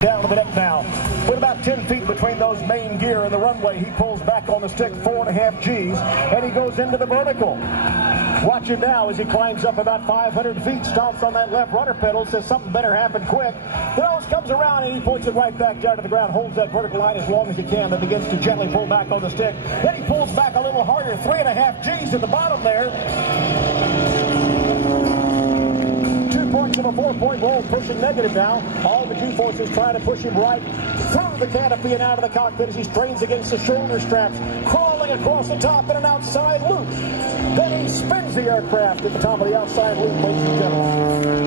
Down to the deck now. With about 10 feet between those main gear and the runway, he pulls back on the stick 4.5 G's, and he goes into the vertical. Watch him now as he climbs up about 500 feet, stomps on that left rudder pedal, says something better happen quick. The nose comes around and he points it right back down to the ground, holds that vertical line as long as he can, then begins to gently pull back on the stick. Then he pulls back a little harder, 3.5 G's at the bottom there. 2 points of a 4-point roll, pushing negative now. All the G-forces trying to push him right through the canopy and out of the cockpit as he strains against the shoulder straps, crawling across the top in an outside loop. Then he spins the aircraft at the top of the outside loop, ladies and gentlemen.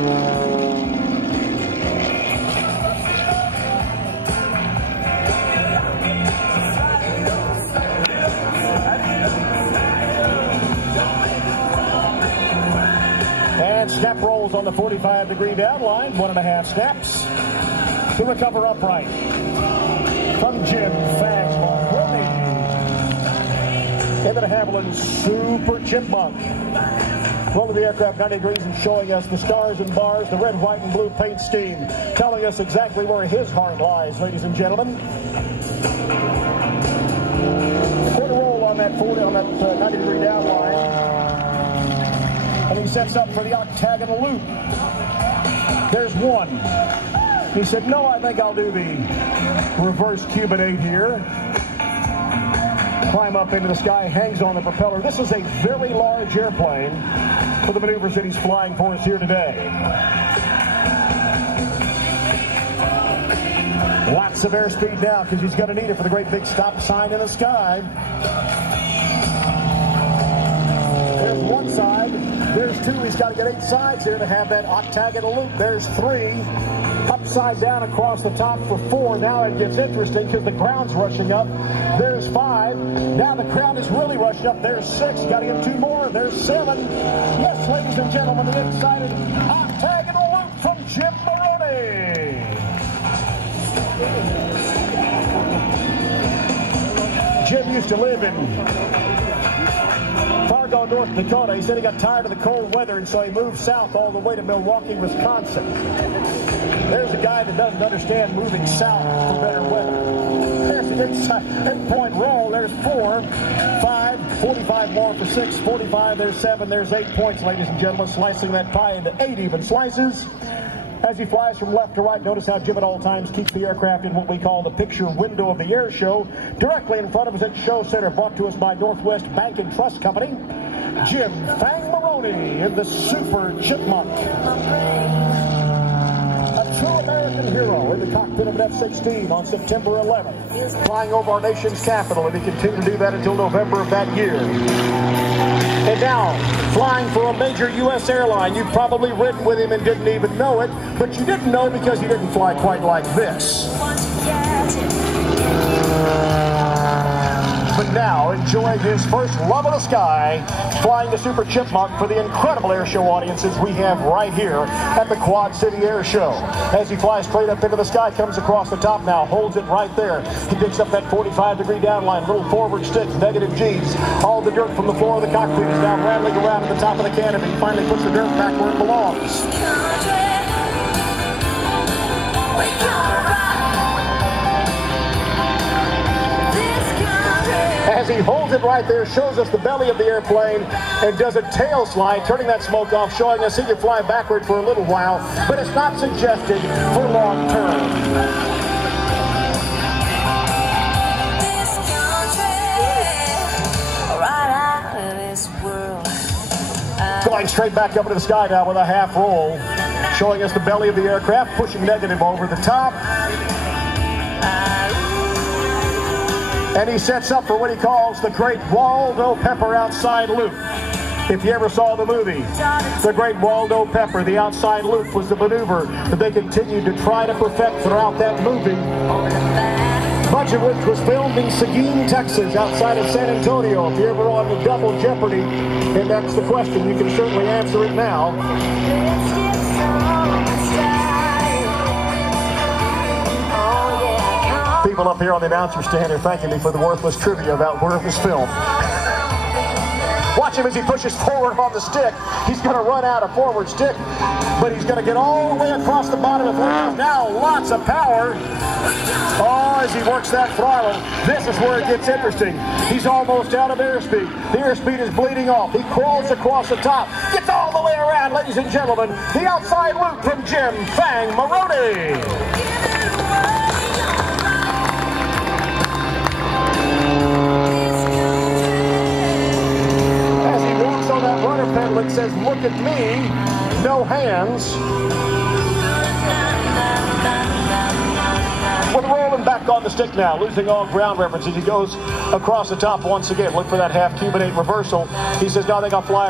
And snap rolls on the 45-degree down line, 1.5 snaps to recover upright. From Jim Fang Maroney into the Haviland Super Chipmunk. Rolling the aircraft 90 degrees and showing us the stars and bars, the red, white, and blue paint scheme, telling us exactly where his heart lies, ladies and gentlemen. Quarter roll on that 90-degree down line. And he sets up for the octagonal loop. There's one. He said, no, I think I'll do the reverse Cuban 8 here. Climb up into the sky, hangs on the propeller. This is a very large airplane for the maneuvers that he's flying for us here today. Lots of airspeed now because he's going to need it for the great big stop sign in the sky. There's one side. There's two. He's got to get 8 sides here to have that octagonal loop. There's 3. Upside down across the top for 4. Now it gets interesting because the ground's rushing up. There's 5. Now the ground is really rushing up. There's 6. Got to get 2 more. There's 7. Yes, ladies and gentlemen, the excited octagonal loop from Jim Maroney. Jim used to live in Fargo, North Dakota. He said he got tired of the cold weather, and so he moved south all the way to Milwaukee, Wisconsin. There's a guy that doesn't understand moving south for better weather. There's the inside 10-point roll. There's 4, 5, 45 more for 6, 45. There's 7. There's 8 points, ladies and gentlemen, slicing that pie into 8 even slices. As he flies from left to right, notice how Jim at all times keeps the aircraft in what we call the picture window of the air show, directly in front of us at Show Center, brought to us by Northwest Bank and Trust Company. Jim Fang Maroney in the Super Chipmunk. A true American hero in the cockpit of an F-16 on September 11th, flying over our nation's capital, and he continued to do that until November of that year. And now, flying for a major U.S. airline. You've probably ridden with him and didn't even know it, but you didn't know because he didn't fly quite like this. But now, enjoying his first love of the sky, flying the Super Chipmunk for the incredible air show audiences we have right here at the Quad City Air Show. As he flies straight up into the sky, comes across the top now, holds it right there. He picks up that 45-degree downline, little forward stick, negative G's. All the dirt from the floor of the cockpit is now rattling around at the top of the canopy. He finally puts the dirt back where it belongs. As he holds it right there, shows us the belly of the airplane and does a tail slide, turning that smoke off, showing us he can fly backward for a little while, but it's not suggested for long term. Going straight back up into the sky now with a half roll, showing us the belly of the aircraft, pushing negative over the top. And he sets up for what he calls the Great Waldo Pepper outside loop. If you ever saw the movie, The Great Waldo Pepper, the outside loop was the maneuver that they continued to try to perfect throughout that movie. Much of which was filmed in Seguin, Texas, outside of San Antonio. If you're ever on the Double Jeopardy, and that's the question, you can certainly answer it now. People up here on the announcer stand are thanking me for the worthless trivia about where it was filmed. Watch Watch him as he pushes forward on the stick. He's going to run out of forward stick, but he's going to get all the way across the bottom of the wheel. Now lots of power. Oh, as he works that throttle, this is where it gets interesting. He's almost out of airspeed. The airspeed is bleeding off. He crawls across the top, gets all the way around, ladies and gentlemen. The outside loop from Jim Fang Maroney. As he walks on that rudder pedal, it says, "Look at me, no hands." With rolling back on the stick now, losing all ground reference as he goes across the top once again. Look for that half Cuban 8 reversal. He says, "No, I think I'll fly."